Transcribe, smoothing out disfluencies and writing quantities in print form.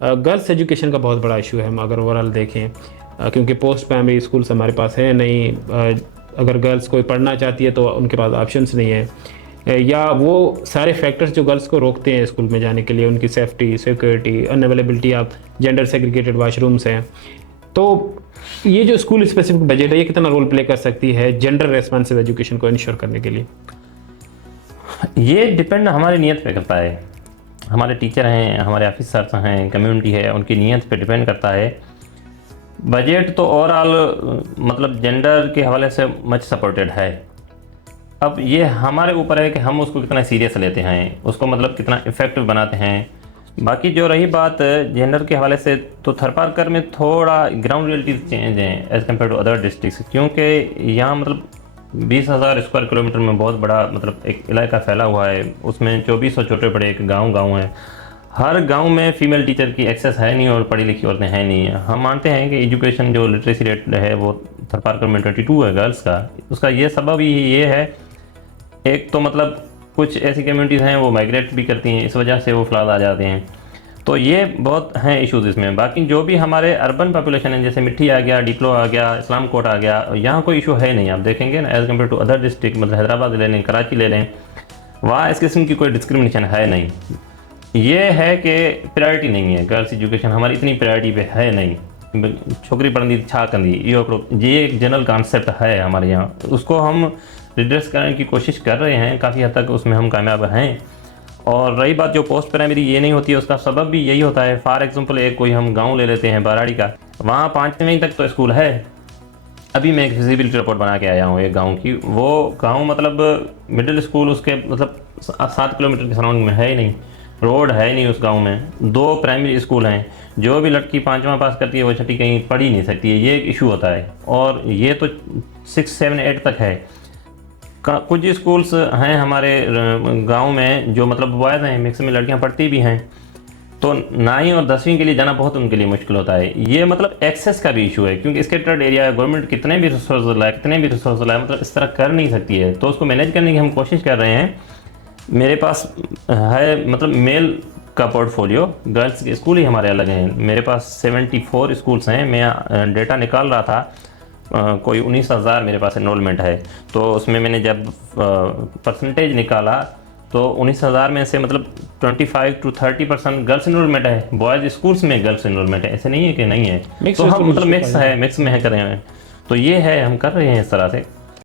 Girls education का बहुत बड़ा इशू है हम अगर ओवरऑल देखें, क्योंकि पोस्ट प्राइमरी स्कूल्स हमारे पास है नहीं। अगर गर्ल्स कोई पढ़ना चाहती है तो उनके पास ऑप्शंस नहीं है, या वो सारे फैक्टर्स जो गर्ल्स को रोकते हैं स्कूल में जाने के लिए, उनकी safety, security, unavailability of gender segregated washrooms हैं। तो ये जो स्कूल स्पेसिफिक बजट है, ये कितना रोल प्ले कर सकती है जेंडर रेस्पॉन्सिव एजुकेशन को इंश्योर करने के लिए? ये डिपेंड हमारी नीयत पे करता है। हमारे टीचर हैं, हमारे ऑफिसर्स हैं, कम्युनिटी है, उनकी नीयत पे डिपेंड करता है। बजट तो ओवरऑल मतलब जेंडर के हवाले से मच सपोर्टेड है। अब ये हमारे ऊपर है कि हम उसको कितना सीरियस लेते हैं, उसको मतलब कितना इफ़ेक्टिव बनाते हैं। बाकी जो रही बात जेंडर के हवाले से, तो थरपारकर में थोड़ा ग्राउंड रियलिटीज चेंज हैं as compared to other district, क्योंकि यहाँ मतलब 20,000 स्क्वायर किलोमीटर में बहुत बड़ा मतलब एक इलाका फैला हुआ है। उसमें 2400 छोटे बड़े एक गांव हैं। हर गांव में फ़ीमेल टीचर की एक्सेस है नहीं और पढ़ी लिखी औरतें हैं नहीं। हम मानते हैं कि एजुकेशन जो लिटरेसी रेट है वो थरपारकर में 22 है गर्ल्स का। उसका ये सबब ही ये है, एक तो मतलब कुछ ऐसी कम्युनिटीज़ हैं वो माइग्रेट भी करती हैं, इस वजह से वो फ्लड आ जाते हैं। तो ये बहुत हैं इश्यूज़ इसमें। बाकी जो भी हमारे अर्बन पॉपुलेशन है, जैसे मिट्टी आ गया, डिप्लो आ गया, इस्लाम कोट आ गया, यहाँ कोई इशू है नहीं। आप देखेंगे ना as compared to other district, मतलब हैदराबाद ले लें, कराची ले लें, वहाँ इस किस्म की कोई डिस्क्रिमिनेशन है नहीं। ये है कि प्रायोरिटी नहीं है, गर्ल्स एजुकेशन हमारी इतनी प्रायोरिटी पे है नहीं। छोकरी पढ़नी छा कंदी, ये एक जनरल कॉन्सेप्ट है हमारे यहाँ, उसको हम रिड्रेस करने की कोशिश कर रहे हैं। काफ़ी हद तक उसमें हम कामयाब हैं। और रही बात जो पोस्ट प्राइमरी ये नहीं होती है, उसका सबब भी यही होता है। फॉर एग्जांपल एक कोई हम गांव ले लेते हैं बाराड़ी का, वहाँ 5वीं तक तो स्कूल है। अभी मैं एक फिजिबिलिटी रिपोर्ट बना के आया हूँ एक गांव की। वो गांव मतलब मिडिल स्कूल उसके मतलब 7 किलोमीटर के सराउंडिंग में है ही नहीं, रोड है ही नहीं उस गाँव में। 2 प्राइमरी स्कूल हैं, जो भी लड़की 5वां पास करती है वो 6ठी कहीं पढ़ ही नहीं सकती है। ये एक इशू होता है। और ये तो 6, 7, 8 तक है। कुछ स्कूल्स हैं हमारे गांव में जो मतलब बॉयज़ हैं, मिक्स में लड़कियां पढ़ती भी हैं, तो 9वीं और 10वीं के लिए जाना बहुत उनके लिए मुश्किल होता है। ये मतलब एक्सेस का भी इशू है, क्योंकि स्कैटर्ड एरिया है, गवर्नमेंट कितने भी रिसोर्स लाए मतलब इस तरह कर नहीं सकती है। तो उसको मैनेज करने की हम कोशिश कर रहे हैं। मेरे पास है मतलब मेल का पोर्टफोलियो, गर्ल्स के स्कूल ही हमारे अलग हैं। मेरे पास 74 स्कूल्स हैं। मैं डेटा निकाल रहा था, कोई 19,000 मेरे पास एनरोलमेंट है। तो उसमें मैंने जब परसेंटेज निकाला तो 19,000 में से मतलब 25 to 30% गर्ल्स एनरोलमेंट है। बॉयज़ स्कूल्स में गर्ल्स एनरोलमेंट है, ऐसे नहीं है कि नहीं है। तो हम मतलब मिक्स में है कर रहे हैं। तो ये है, हम कर रहे हैं इस तरह से।